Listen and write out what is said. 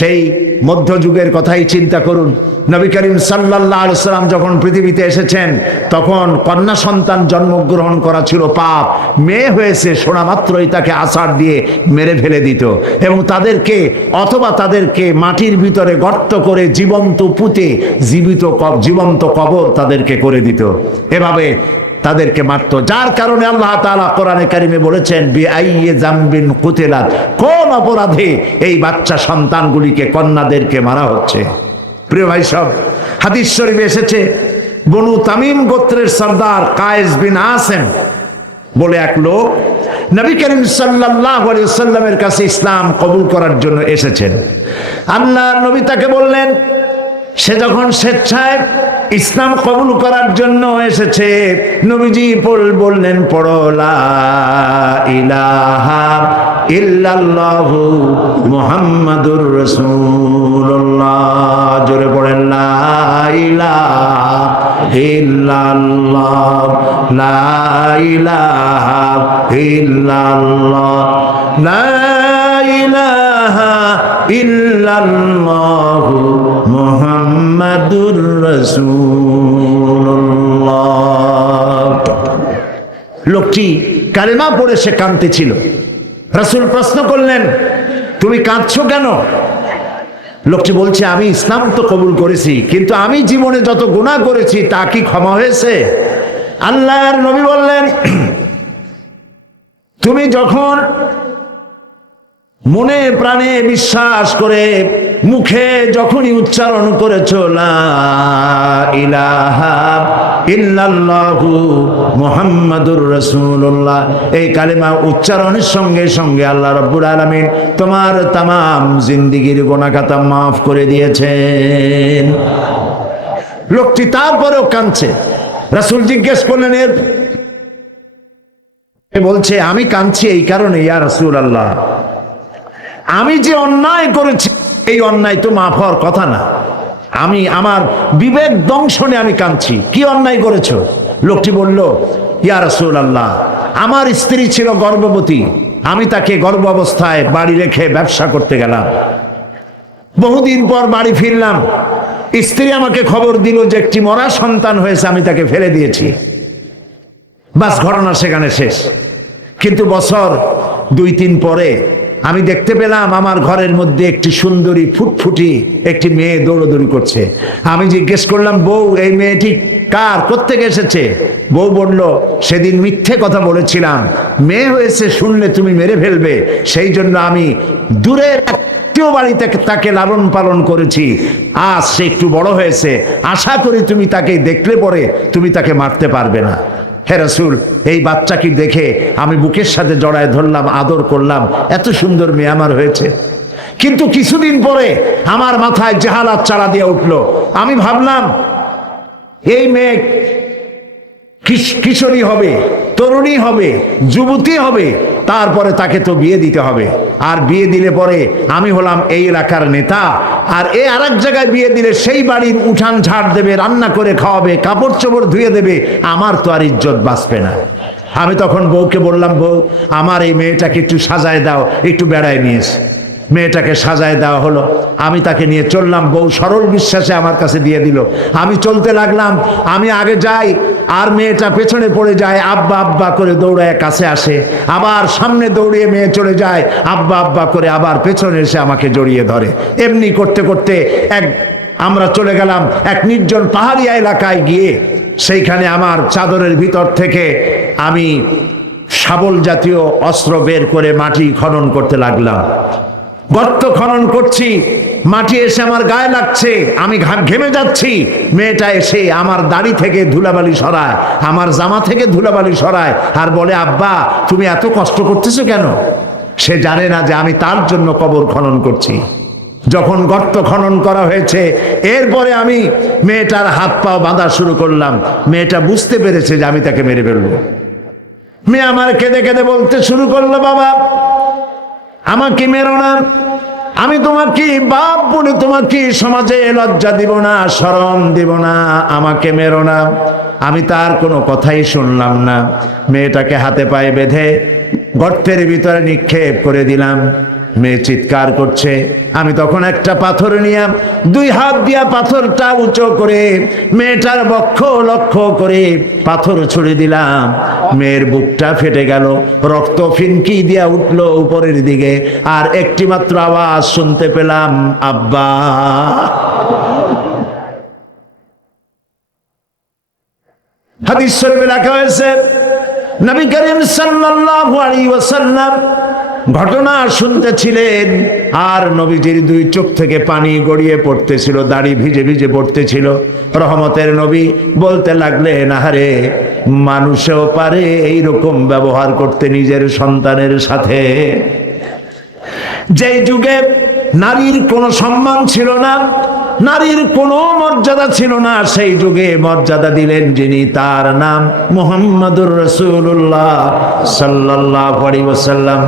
সেই মধ্যযুগের কথাই চিন্তা করুন। নবী করিম সাল্লাল্লাহু আলাইহি সাল্লাম যখন পৃথিবীতে এসেছেন তখন কন্যা সন্তান জন্মগ্রহণ করা ছিল পাপ। মেয়ে হয়েছে শোনা মাত্রই তাকে আছাড় দিয়ে মেরে ফেলে দিত এবং তাদেরকে মাটির ভিতরে গর্ত করে জীবন্ত পুঁতে জীবন্ত কবর তাদেরকে করে দিত, এভাবে তাদেরকে মারত। যার কারণে আল্লাহ তাআলা কোরআনে কারিমে বলেছেন বিআইয়ি যামবিন কুতিলাত, কোন অপরাধে এই বাচ্চা সন্তানগুলিকে কন্যাদেরকে মারা হচ্ছে। প্রিয় ভাই সব, হাদিস শরীফে এসেছে বনু তামিম গোত্রের সরদার কায়েস বিন আসেম বলে এক লোক নবী করিম সাল্লাল্লাহু আলাইহি ওয়াসাল্লামের কাছে ইসলাম কবুল করার জন্য এসেছেন। আল্লাহর নবী তাকে বললেন, সে যখন স্বেচ্ছায় ইসলাম কবুল করার জন্য এসেছে, নবীজি বললেন পড়ো লা ইলাহা ইল্লাল্লাহু মুহাম্মাদুর রাসূলুল্লাহ। জোরে পড়েন লা ইলাহা ইল্লাল্লাহ, লা ইলাহা ইল্লাল্লাহ, লা ইলাহা ইল্লাল্লাহু মুহাম্মাদুর রাসূলুল্লাহ। লোকটি কালেমা পড়ে সে কাঁদতেছিল। রাসূল প্রশ্ন করলেন, তুমি কাঁদছো কেন? লোকটি বলছে, আমি ইসলাম তো কবুল করেছি, কিন্তু আমি জীবনে যত গুনাহ করেছি তা কি ক্ষমা হয়েছে? আল্লাহর নবী বললেন, তুমি যখন মনে প্রাণে বিশ্বাস করে মুখে যখনই উচ্চারণ করেছো লা ইলাহা ইল্লাল্লাহু মুহাম্মাদুর রাসূলুল্লাহ, এই কালেমা উচ্চারণের সঙ্গে সঙ্গে আল্লাহ রাব্বুল আলামিন তোমার তামাম জিন্দেগীর গুনাহ খাতা মাফ করে দিয়েছেন। লোকটি তারপরেও কাঁদছে। রাসূল জিজ্ঞেস করলেন, বলছে, আমি কাঁদছি এই কারণে ইয়া রাসূলুল্লাহ, আমি যে অন্যায় করেছি এই অন্যায় তো মাফ হওয়ার কথা না, আমি আমার বিবেক দংশনে আমি কাঁদছি। কি অন্যায় করেছো? লোকটি বলল, ইয়া রাসূলুল্লাহ, আমার স্ত্রী ছিল গর্ভবতী, আমি তাকে গর্ভ অবস্থায় বাড়ি রেখে ব্যবসা করতে গেলাম। বহুদিন পর বাড়ি ফিরলাম, স্ত্রী আমাকে খবর দিল যে একটি মরা সন্তান হয়েছে, আমি তাকে ফেলে দিয়েছি। বাস, ঘটনা সেখানে শেষ। কিন্তু বছর 2-3 পরে আমি দেখতে পেলাম আমার ঘরের মধ্যে একটি সুন্দরী ফুটফুটি একটি মেয়ে দৌড়দৌড়ি করছে। আমি জিজ্ঞেস করলাম, বউ, এই মেয়েটি কার, কোত্থেকে এসেছে? বউ বলল, সেদিন মিথ্যে কথা বলেছিলাম, মেয়ে হয়েছে শুনলে তুমি মেরে ফেলবে, সেই জন্য আমি দূরের বাড়িতে তাকে লালন পালন করেছি। আজ সে একটু বড় হয়েছে, আশা করি তুমি তাকে দেখলে পরে তুমি তাকে মারতে পারবে না। হে রাসূল, এই বাচ্চাকে দেখে আমি বুকের সাথে জড়ায় ধরলাম, আদর করলাম, এত সুন্দর মেয়ে আমার হয়েছে। কিন্তু কিছুদিন পরে আমার মাথায় জাহালাত চাড়া দিয়ে উঠলো। আমি ভাবলাম এই মেয়ে কিশোরী হবে, তরুণী হবে, যুবতী হবে, তারপরে তাকে তো বিয়ে দিতে হবে। আর বিয়ে দিলে পরে আমি হলাম এই এলাকার নেতা, আর এ আরেক জায়গায় বিয়ে দিলে সেই বাড়ির উঠান ঝাড় দেবে, রান্না করে খাওয়াবে, কাপড় চোপড় ধুয়ে দেবে, আমার তো আর ইজ্জত বাঁচবে না। আমি তখন বউকে বললাম, বউ, আমার এই মেয়েটাকে একটু সাজায় দাও, একটু বেড়ায় নিয়েছে। মেয়েটাকে সাজায় দেওয়া হলো, আমি তাকে নিয়ে চললাম। বউ সরল বিশ্বাসে আমার কাছে দিয়ে দিল। আমি চলতে লাগলাম, আমি আগে যাই আর মেয়েটা পেছনে পড়ে যায়, আব্বা আব্বা করে দৌড়ায় কাছে আসে, আবার সামনে দৌড়িয়ে মেয়ে চলে যায়, আব্বা আব্বা করে আবার পেছনে এসে আমাকে জড়িয়ে ধরে। এমনি করতে করতে আমরা চলে গেলাম এক নির্জন পাহাড়িয়া এলাকায়। গিয়ে সেইখানে আমার চাদরের ভিতর থেকে আমি শাবল জাতীয় অস্ত্র বের করে মাটি খনন করতে লাগলাম। গর্ত খনন করছি, মাটি এসে আমার গায়ে লাগছে, আমি ঘেমে যাচ্ছি। মেয়েটা এসে আমার দাড়ি থেকে ধুলাবালি সরায়, আমার জামা থেকে ধুলাবালি সরায়, আর বলে, আব্বা, তুমি এত কষ্ট করতেছো কেন? সে জানে না যে আমি তার জন্য কবর খনন করছি। যখন গর্ত খনন করা হয়েছে, এরপরে আমি মেয়েটার হাত পা বাঁধা শুরু করলাম। মেয়েটা বুঝতে পেরেছে যে আমি তাকে মেরে ফেলবো। মেয়ে আমার কেঁদে কেঁদে বলতে শুরু করলো, বাবা, আমাকে মেরো না, আমি তোমাকে বাপ বলে তোমাকে সমাজে লজ্জা দিব না, শরম দিব না, আমাকে মেরো না। আমি তার কোনো কথাই শুনলাম না। মেয়েটাকে হাতে পায়ে বেঁধে গর্তের ভিতরে নিক্ষেপ করে দিলাম। মেয়ে চিৎকার করছে। আমি তখন একটা পাথর নিয়ে 2 হাত দিয়া পাথরটা উঁচু করে মেয়েটার বক্ষ লক্ষ্য করে পাথর ছুড়ে দিলাম। মেয়ের বুকটা ফেটে গেল, রক্ত ফিনকি দিয়া উঠলো উপরের দিকে, আর একটি মাত্র আওয়াজ শুনতে পেলাম, আব্বা। হাদিস শরীফে লেখা হয়েছে নবী করিম সাল্লাল্লাহু আলাইহি ওয়াসাল্লাম ঘটনা শুনতেছিলেন, আর নবীজির 2 চোখ থেকে পানি গড়িয়ে পড়তেছিল, দাড়ি ভিজে ভিজে পড়তেছিল। রহমতের নবী বলতে লাগলেন, আহারে, মানুষও পারে এইরকম ব্যবহার করতে নিজের সন্তানের সাথে। যেই যুগে নারীর কোনো সম্মান ছিল না, নারীর কোনো মর্যাদা ছিল না, সেই যুগে মর্যাদা দিলেন যিনি, তার নাম মুহাম্মাদুর রাসূলুল্লাহ সাল্লাল্লাহু আলাইহি ওয়াসাল্লাম।